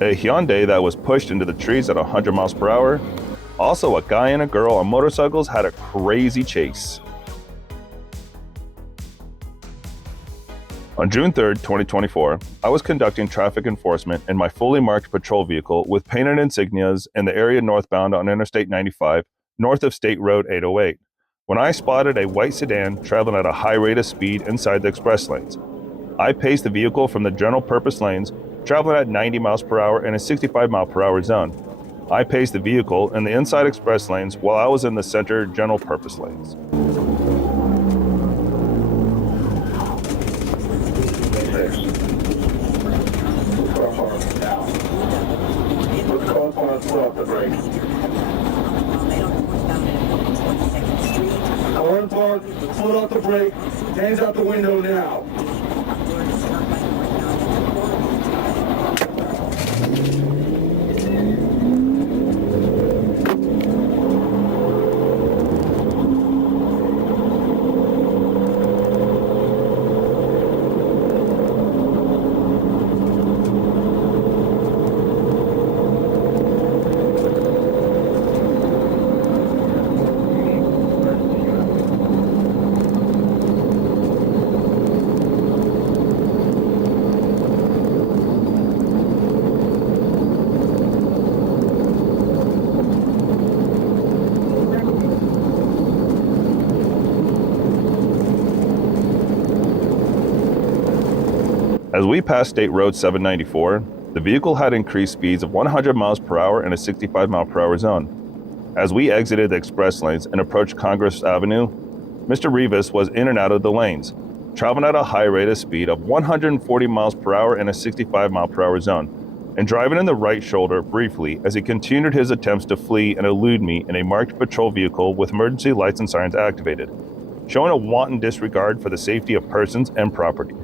a Hyundai that was pushed into the trees at 100 miles per hour. Also, a guy and a girl on motorcycles had a crazy chase. On June 3, 2024, I was conducting traffic enforcement in my fully marked patrol vehicle with painted insignias in the area northbound on Interstate 95, north of State Road 808, when I spotted a white sedan traveling at a high rate of speed inside the express lanes. I paced the vehicle from the general purpose lanes, traveling at 90 miles per hour in a 65 mile per hour zone. I paced the vehicle in the inside express lanes while I was in the center general purpose lanes. Pull off the brake, hands out the window now. As we passed State Road 794, the vehicle had increased speeds of 100 miles per hour in a 65 mile per hour zone. As we exited the express lanes and approached Congress Avenue, Mr. Rivas was in and out of the lanes, traveling at a high rate of speed of 140 miles per hour in a 65 mile per hour zone, and driving in the right shoulder briefly as he continued his attempts to flee and elude me in a marked patrol vehicle with emergency lights and sirens activated, showing a wanton disregard for the safety of persons and property.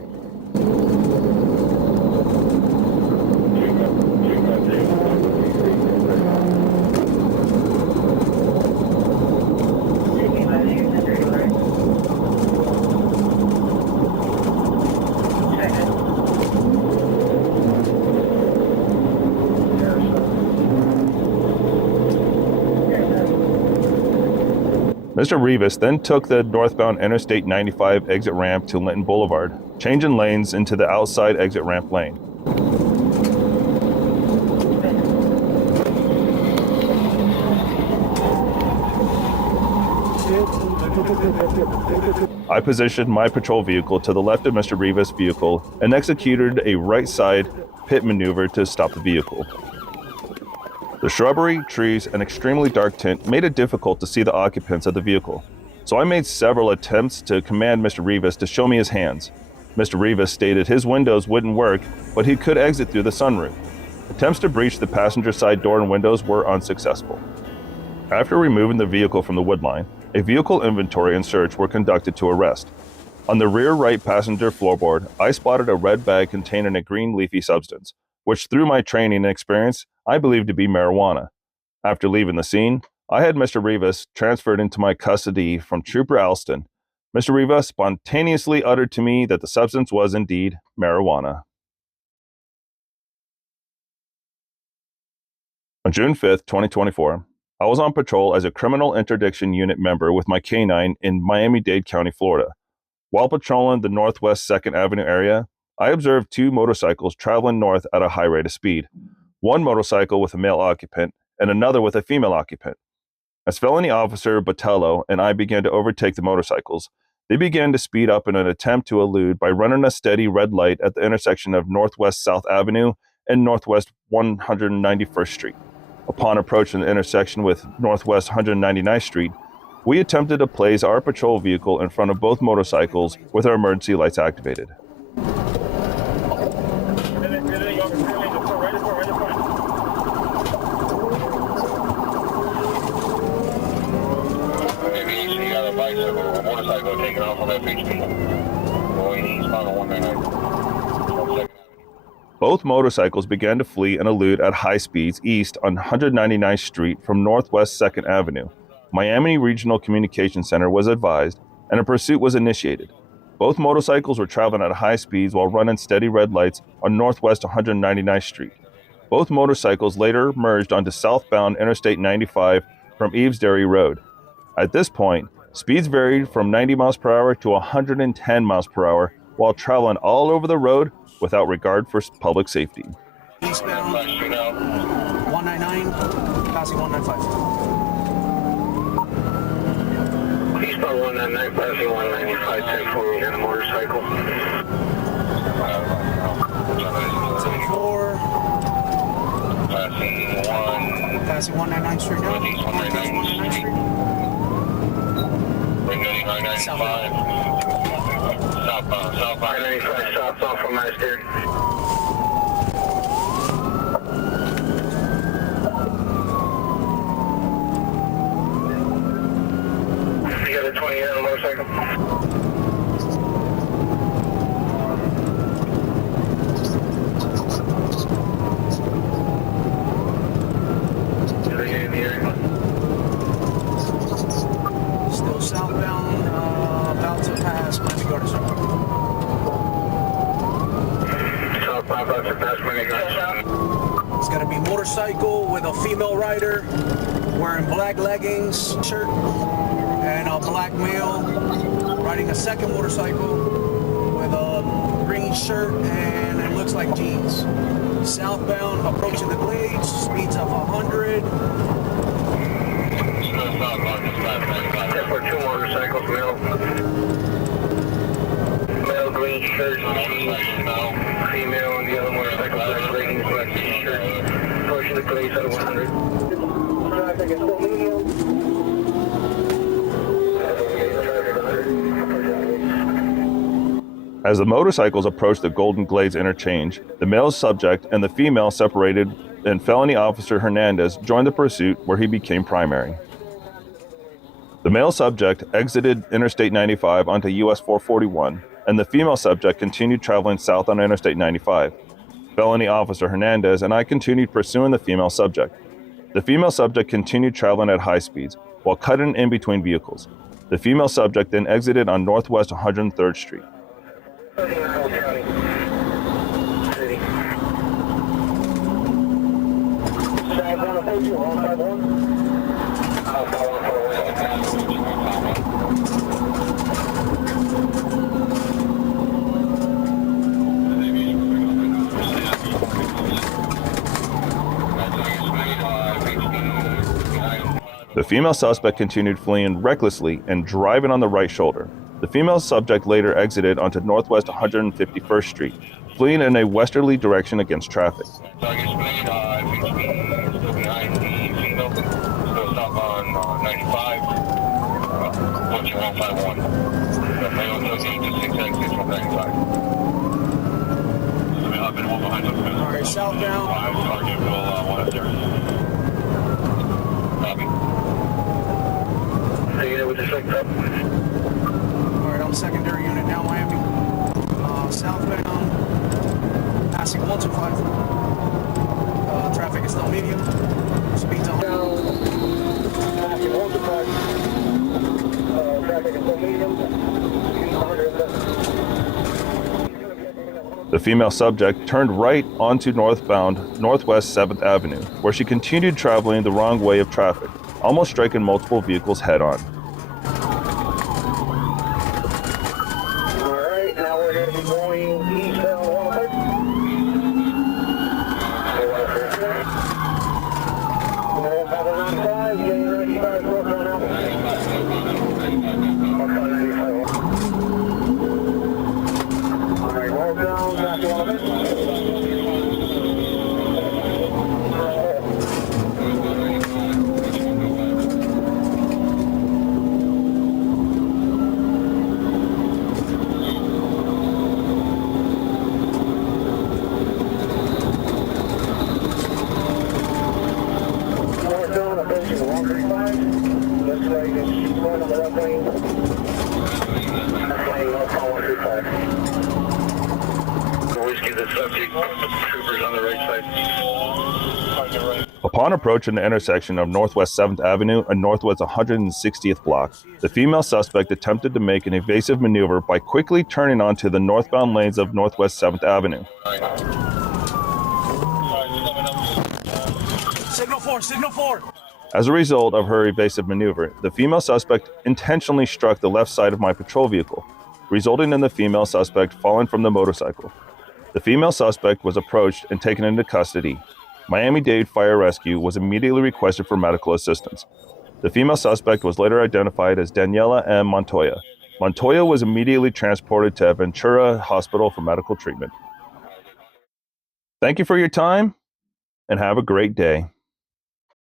Mr. Rivas then took the northbound Interstate 95 exit ramp to Linton Boulevard, changing lanes into the outside exit ramp lane. I positioned my patrol vehicle to the left of Mr. Rivas' vehicle and executed a right side pit maneuver to stop the vehicle. The shrubbery, trees, and extremely dark tint made it difficult to see the occupants of the vehicle, so I made several attempts to command Mr. Rivas to show me his hands. Mr. Rivas stated his windows wouldn't work, but he could exit through the sunroof. Attempts to breach the passenger side door and windows were unsuccessful. After removing the vehicle from the woodline, a vehicle inventory and search were conducted to arrest. On the rear right passenger floorboard, I spotted a red bag containing a green leafy substance, which through my training and experience, I believed to be marijuana. After leaving the scene, I had Mr. Rivas transferred into my custody from Trooper Alston. Mr. Rivas spontaneously uttered to me that the substance was indeed marijuana. On June 5th, 2024, I was on patrol as a criminal interdiction unit member with my K-9 in Miami-Dade County, Florida. While patrolling the Northwest 2nd Avenue area, I observed two motorcycles traveling north at a high rate of speed. One motorcycle with a male occupant and another with a female occupant. As felony officer Botello and I began to overtake the motorcycles, they began to speed up in an attempt to elude by running a steady red light at the intersection of Northwest South Avenue and Northwest 191st Street. Upon approaching the intersection with Northwest 199th Street, we attempted to place our patrol vehicle in front of both motorcycles with our emergency lights activated. Both motorcycles began to flee and elude at high speeds east on 199th Street from Northwest 2nd Avenue. Miami Regional Communications Center was advised, and a pursuit was initiated. Both motorcycles were traveling at high speeds while running steady red lights on Northwest 199th Street. Both motorcycles later merged onto southbound Interstate 95 from Eavesdale Road. At this point, speeds varied from 90 miles per hour to 110 miles per hour while traveling all over the road without regard for public safety. Eastbound 199, passing 195. Eastbound 199, passing 195, 10-4, and a motorcycle. 74, passing 199 straight now. Northeast 199 Street. Ring 995. Southbound, 995, southbound from Master. You got a 20 on a motorcycle? Still southbound, about to pass Miami Gardens. Southbound, about to pass Miami Gardens. It's got to be motorcycle with a female rider wearing black leggings, shirt, and a black male riding a second motorcycle with a green shirt and it looks like jeans. Southbound, approaching the Glades, speeds of 100. For two motorcycles, male green shirt, jeans, female on the other motorcycle, black leggings, black t-shirt, approaching the Glades out of 100. Traffic is still medium. As the motorcycles approached the Golden Glades interchange, the male subject and the female separated and felony officer Hernandez joined the pursuit where he became primary. The male subject exited Interstate 95 onto US 441, and the female subject continued traveling south on Interstate 95. Felony officer Hernandez and I continued pursuing the female subject. The female subject continued traveling at high speeds while cutting in between vehicles. The female subject then exited on Northwest 103rd Street. The female suspect continued fleeing recklessly and driving on the right shoulder. The female subject later exited onto Northwest 151st Street, fleeing in a westerly direction against traffic. Alright, southbound. Alright, I'm secondary unit now, Miami. Southbound, passing 125. Traffic is still medium. Speeds on. Passing 125. Traffic is still medium. Speeds 100. The female subject turned right onto northbound Northwest 7th Avenue, where she continued traveling the wrong way of traffic, almost striking multiple vehicles head-on. Alright, now we're going to be going eastbound 100. Getting 95 north on out. Alright, northbound, back to 100. Northbound, approaching 135. Looks like it's going on the left lane. Left lane, northbound 135. Whiskey, the subject, troopers on the right side. Upon approaching the intersection of Northwest 7th Avenue and Northwest 160th block, the female suspect attempted to make an evasive maneuver by quickly turning onto the northbound lanes of Northwest 7th Avenue. Signal 4, signal 4. As a result of her evasive maneuver, the female suspect intentionally struck the left side of my patrol vehicle, resulting in the female suspect falling from the motorcycle. The female suspect was approached and taken into custody. Miami-Dade Fire Rescue was immediately requested for medical assistance. The female suspect was later identified as Daniela M. Montoya. Montoya was immediately transported to Ventura Hospital for medical treatment. Thank you for your time, and have a great day.